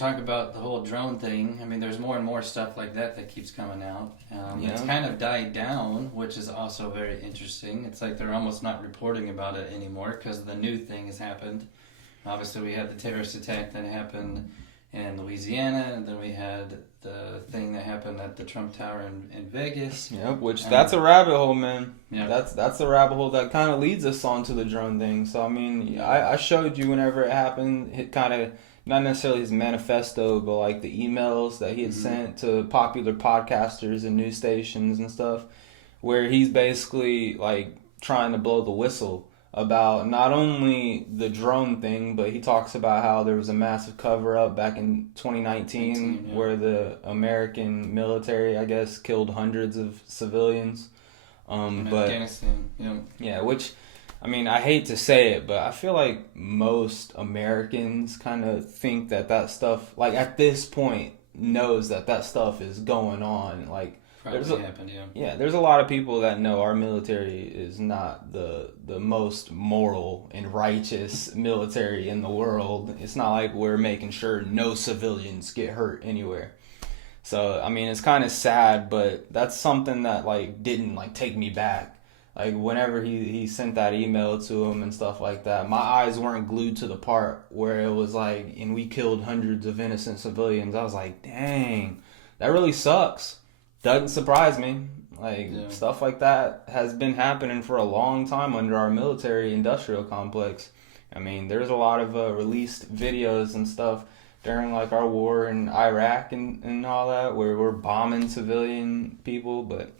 talk about the whole drone thing, I mean, there's more and more stuff like that keeps coming out. It's kind of died down, which is also very interesting. It's like they're almost not reporting about it anymore because the new thing has happened. Obviously, we had the terrorist attack that happened in Louisiana, and then we had the thing that happened at the Trump Tower in Vegas. Yep, which that's a rabbit hole, man. Yeah. That's the rabbit hole that kind of leads us onto the drone thing. So I mean, I showed you whenever it happened, it kind of not necessarily his manifesto, but like the emails that he had sent to popular podcasters and news stations and stuff, where he's basically like trying to blow the whistle about not only the drone thing, but he talks about how there was a massive cover-up back in 2019 where the American military, I guess, killed hundreds of civilians. In but Afghanistan, yeah, which, I mean, I hate to say it, but I feel like most Americans kind of think that stuff, like at this point, knows that stuff is going on. Like, probably happened, yeah, there's a lot of people that know our military is not the most moral and righteous military in the world. It's not like we're making sure no civilians get hurt anywhere. So, I mean, it's kind of sad, but that's something that, like, didn't, like, take me back. Like, whenever he sent that email to him and stuff like that, my eyes weren't glued to the part where it was like, and we killed hundreds of innocent civilians. I was like, dang, that really sucks. Doesn't surprise me. Like, stuff like that has been happening for a long time under our military industrial complex. I mean, there's a lot of released videos and stuff during, like, our war in Iraq and all that, where we're bombing civilian people. But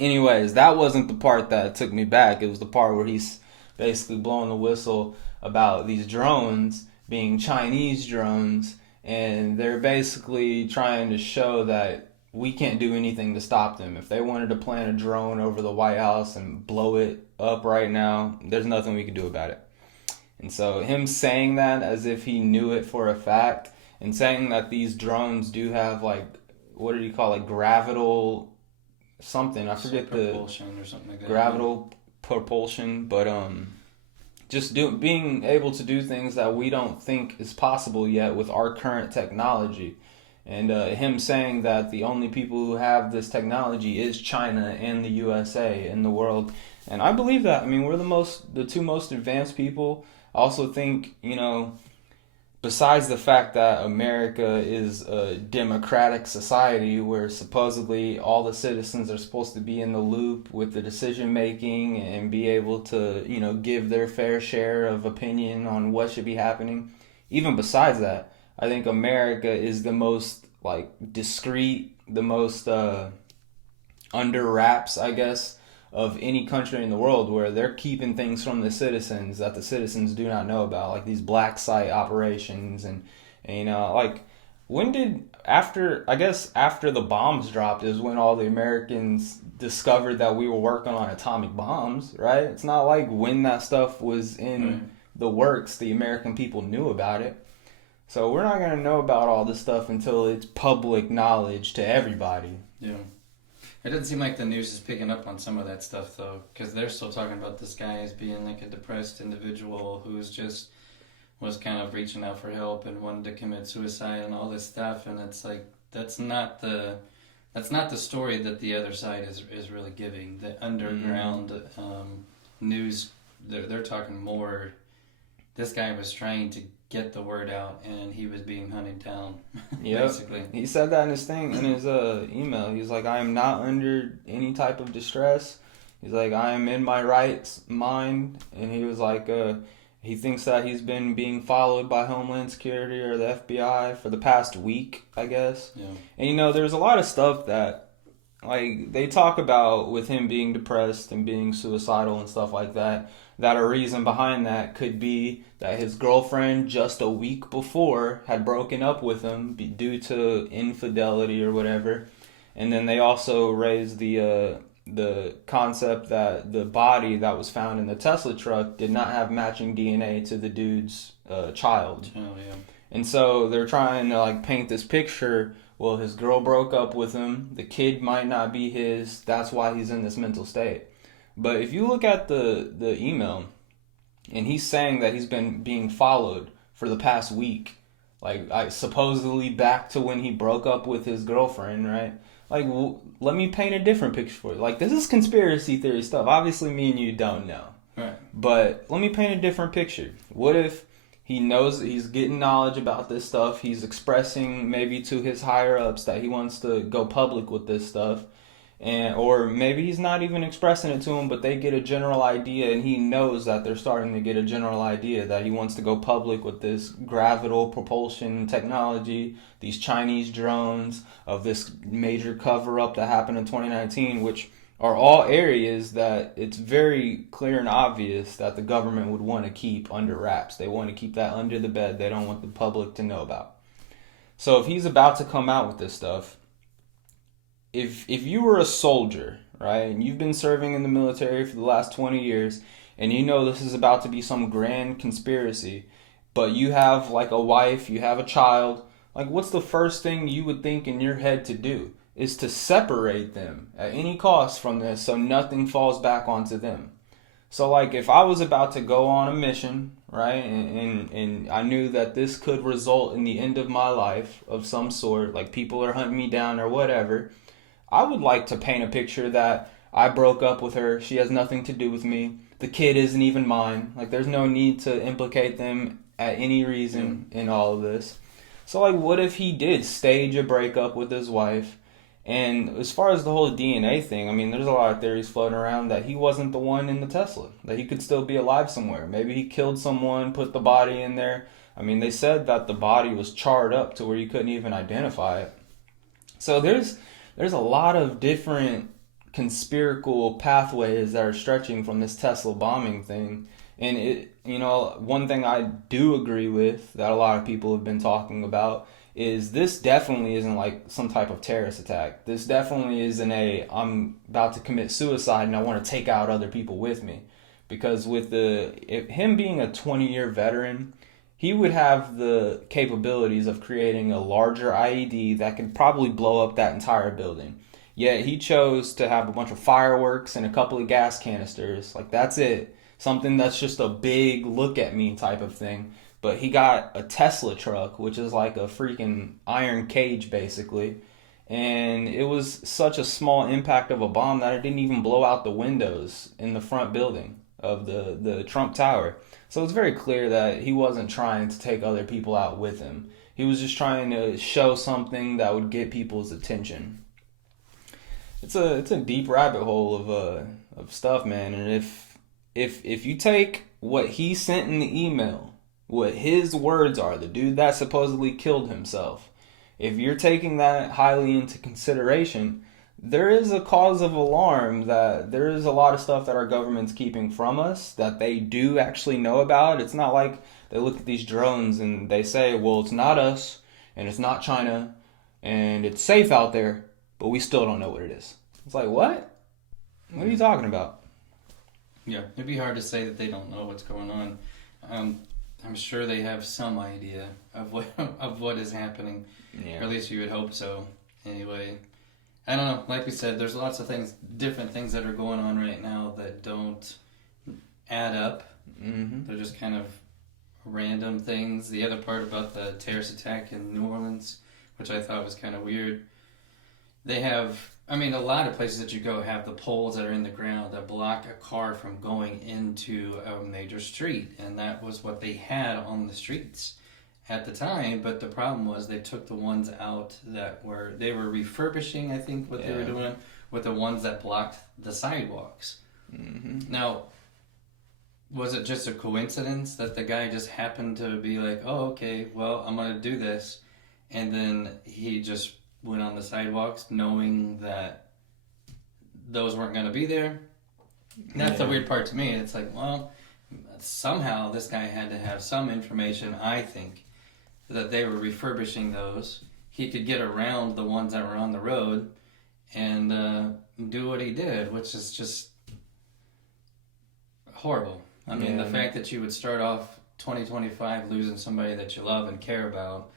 anyways, that wasn't the part that took me back. It was the part where he's basically blowing the whistle about these drones being Chinese drones, and they're basically trying to show that we can't do anything to stop them. If they wanted to plant a drone over the White House and blow it up right now, there's nothing we could do about it. And so him saying that as if he knew it for a fact, and saying that these drones do have, like, what do you call it, gravital something, I forget the propulsion or something like that. Gravital propulsion, but just being able to do things that we don't think is possible yet with our current technology. And him saying that the only people who have this technology is China and the USA in the world. And I believe that. I mean, we're the two most advanced people. I also think, besides the fact that America is a democratic society where supposedly all the citizens are supposed to be in the loop with the decision making and be able to, give their fair share of opinion on what should be happening. Even besides that, I think America is the most, like, discreet, the most under wraps, I guess, of any country in the world, where they're keeping things from the citizens that the citizens do not know about, like these black site operations. And like, when did, after the bombs dropped is when all the Americans discovered that we were working on atomic bombs, right? It's not like when that stuff was in the works, the American people knew about it. So we're not going to know about all this stuff until it's public knowledge to everybody. Yeah. It doesn't seem like the news is picking up on some of that stuff, though, because they're still talking about this guy as being like a depressed individual who's just was kind of reaching out for help and wanted to commit suicide and all this stuff. And it's like, that's not the story that the other side is really giving. The underground news, they're talking more. This guy was trying to get the word out, and he was being hunted down. Basically, he said that in his email. He's like, I am not under any type of distress. He's like, I am in my right mind. And he was like, he thinks that he's been being followed by Homeland Security or the FBI for the past week, I guess. Yeah. And there's a lot of stuff that, like, they talk about with him being depressed and being suicidal and stuff like that. That a reason behind that could be that his girlfriend just a week before had broken up with him due to infidelity or whatever. And then they also raised the concept that the body that was found in the Tesla truck did not have matching DNA to the dude's child. Oh, yeah. And so they're trying to, like, paint this picture. Well, his girl broke up with him. The kid might not be his. That's why he's in this mental state. But if you look at the email, and he's saying that he's been being followed for the past week, Like, I supposedly back to when he broke up with his girlfriend, right? Like, let me paint a different picture for you. Like, this is conspiracy theory stuff. Obviously, me and you don't know. Right. But let me paint a different picture. What if he knows that he's getting knowledge about this stuff? He's expressing maybe to his higher ups that he wants to go public with this stuff. Or maybe he's not even expressing it to them, but they get a general idea, and he knows that they're starting to get a general idea that he wants to go public with this gravital propulsion technology, these Chinese drones, of this major cover up that happened in 2019, which are all areas that it's very clear and obvious that the government would want to keep under wraps. They want to keep that under the bed. They don't want the public to know about. So if he's about to come out with this stuff, if you were a soldier, right, and you've been serving in the military for the last 20 years, and you know this is about to be some grand conspiracy, but you have like a wife, you have a child, like what's the first thing you would think in your head to do? Is to separate them at any cost from this so nothing falls back onto them. So like if I was about to go on a mission, right, and I knew that this could result in the end of my life of some sort, like people are hunting me down or whatever, I would like to paint a picture that I broke up with her, she has nothing to do with me, the kid isn't even mine, like there's no need to implicate them at any reason in all of this. So like what if he did stage a breakup with his wife? And as far as the whole DNA thing, I mean, there's a lot of theories floating around that he wasn't the one in the Tesla, that he could still be alive somewhere. Maybe he killed someone, put the body in there. I mean, they said that the body was charred up to where you couldn't even identify it. So there's a lot of different conspiratorial pathways that are stretching from this Tesla bombing thing. And one thing I do agree with that a lot of people have been talking about is this definitely isn't like some type of terrorist attack. This definitely isn't I'm about to commit suicide and I want to take out other people with me. Because with him being a 20-year veteran, he would have the capabilities of creating a larger IED that could probably blow up that entire building. Yet he chose to have a bunch of fireworks and a couple of gas canisters. Like that's it. Something that's just a big look at me type of thing. But he got a Tesla truck, which is like a freaking iron cage, basically. And it was such a small impact of a bomb that it didn't even blow out the windows in the front building of the Trump Tower. So it's very clear that he wasn't trying to take other people out with him. He was just trying to show something that would get people's attention. It's a deep rabbit hole of stuff, man. And if you take what he sent in the email, what his words are, the dude that supposedly killed himself, if you're taking that highly into consideration, there is a cause of alarm that there is a lot of stuff that our government's keeping from us that they do actually know about. It's not like they look at these drones and they say, well, it's not us and it's not China and it's safe out there, but we still don't know what it is. It's like, what? What are you talking about? Yeah, it'd be hard to say that they don't know what's going on. I'm sure they have some idea of what is happening, or at least you would hope so. Anyway, I don't know. Like we said, there's lots of different things that are going on right now that don't add up. Mm-hmm. They're just kind of random things. The other part about the terrorist attack in New Orleans, which I thought was kind of weird, they have, a lot of places that you go have the poles that are in the ground that block a car from going into a major street. And that was what they had on the streets at the time. But the problem was they took the ones out they were refurbishing, I think, what they were doing with the ones that blocked the sidewalks. Mm-hmm. Now, was it just a coincidence that the guy just happened to be like, oh, okay, well, I'm going to do this. And then he just went on the sidewalks knowing that those weren't going to be there. That's the weird part to me. It's like, well, somehow this guy had to have some information, I think, that they were refurbishing those. He could get around the ones that were on the road and do what he did, which is just horrible. The fact that you would start off 2025 losing somebody that you love and care about,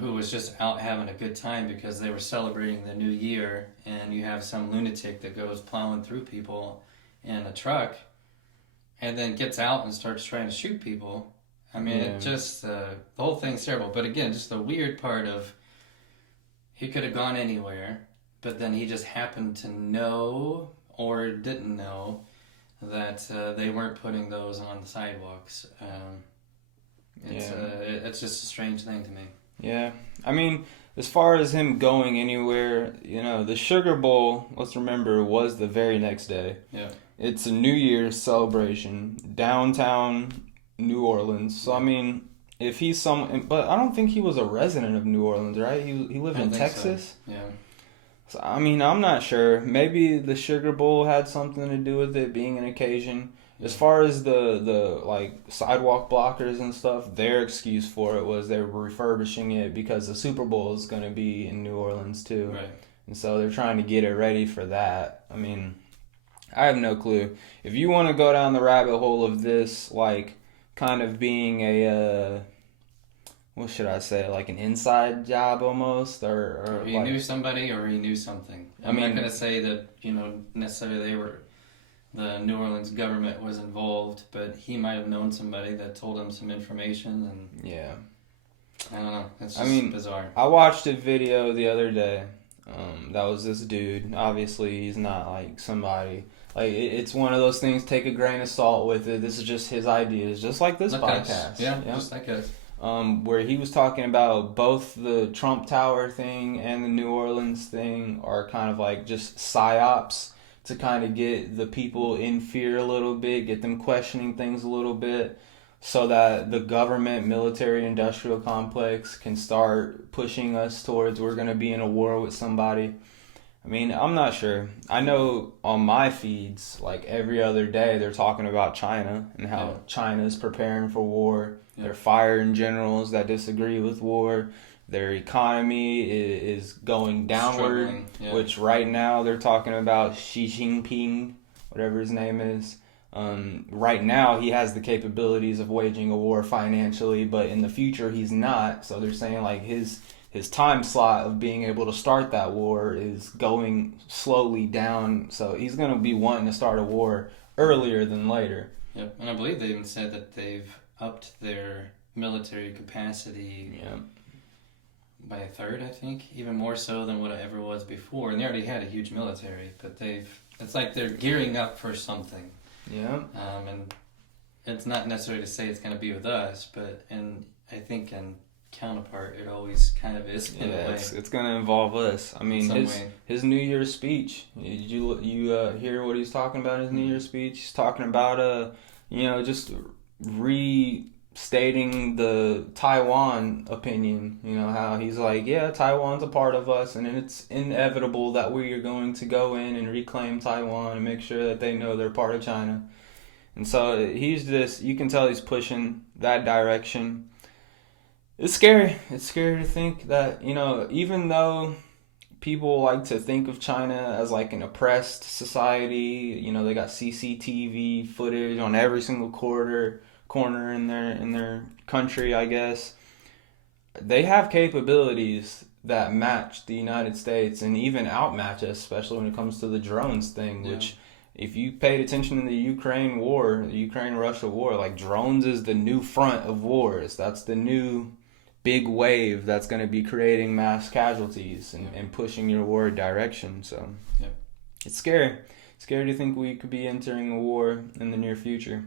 who was just out having a good time because they were celebrating the new year, and you have some lunatic that goes plowing through people in a truck and then gets out and starts trying to shoot people. I mean, it just the whole thing's terrible. But again, just the weird part of he could have gone anywhere, but then he just happened to know or didn't know that they weren't putting those on the sidewalks. It's just a strange thing to me. Yeah, I mean, as far as him going anywhere, the Sugar Bowl, let's remember, was the very next day. Yeah. It's a New Year's celebration, downtown New Orleans. So, I mean, if he's but I don't think he was a resident of New Orleans, right? He lived in Texas? So. Yeah. So, I mean, I'm not sure. Maybe the Sugar Bowl had something to do with it being an occasion. As far as the like sidewalk blockers and stuff, their excuse for it was they were refurbishing it because the Super Bowl is going to be in New Orleans too. Right. And so they're trying to get it ready for that. I mean, I have no clue. If you want to go down the rabbit hole of this, like, kind of being a, what should I say, like an inside job almost, or he knew somebody or he knew something. I'm not going to say that, necessarily the New Orleans government was involved, but he might have known somebody that told him some information, and yeah, I don't know. It's just bizarre. I watched a video the other day. That was this dude. Obviously, he's not like somebody. Like, it's one of those things. Take a grain of salt with it. This is just his ideas, just like this podcast. Yeah, just like us. Where he was talking about both the Trump Tower thing and the New Orleans thing are kind of like just psyops to kind of get the people in fear a little bit, get them questioning things a little bit, so that the government, military, industrial complex can start pushing us towards we're going to be in a war with somebody. I mean, I'm not sure. I know on my feeds, like every other day, they're talking about China and how China's preparing for war. Yeah. They're firing generals that disagree with war. Their economy is going downward, which right now they're talking about Xi Jinping, whatever his name is. Right now he has the capabilities of waging a war financially, but in the future he's not. So they're saying like his time slot of being able to start that war is going slowly down. So he's going to be wanting to start a war earlier than later. Yep, and I believe they even said that they've upped their military capacity. Yeah. By a third, I think, even more so than what it ever was before. And they already had a huge military, but it's like they're gearing up for something. Yeah. And it's not necessarily to say it's going to be with us, but I think in counterpart, it always kind of is in a way. It's going to involve us. I mean, his New Year's speech, did you hear what he's talking about in his New Year's speech? He's talking about, just stating the Taiwan opinion, how he's like, yeah, Taiwan's a part of us, and it's inevitable that we are going to go in and reclaim Taiwan and make sure that they know they're part of China. And so you can tell he's pushing that direction. It's scary. It's scary to think that, even though people like to think of China as like an oppressed society, they got CCTV footage on every single corner in their country, I guess. They have capabilities that match the United States and even outmatch us, especially when it comes to the drones thing, which if you paid attention in the Ukraine-Russia war, like drones is the new front of wars. That's the new big wave that's going to be creating mass casualties and pushing your war direction. So it's scary. It's scary to think we could be entering a war in the near future.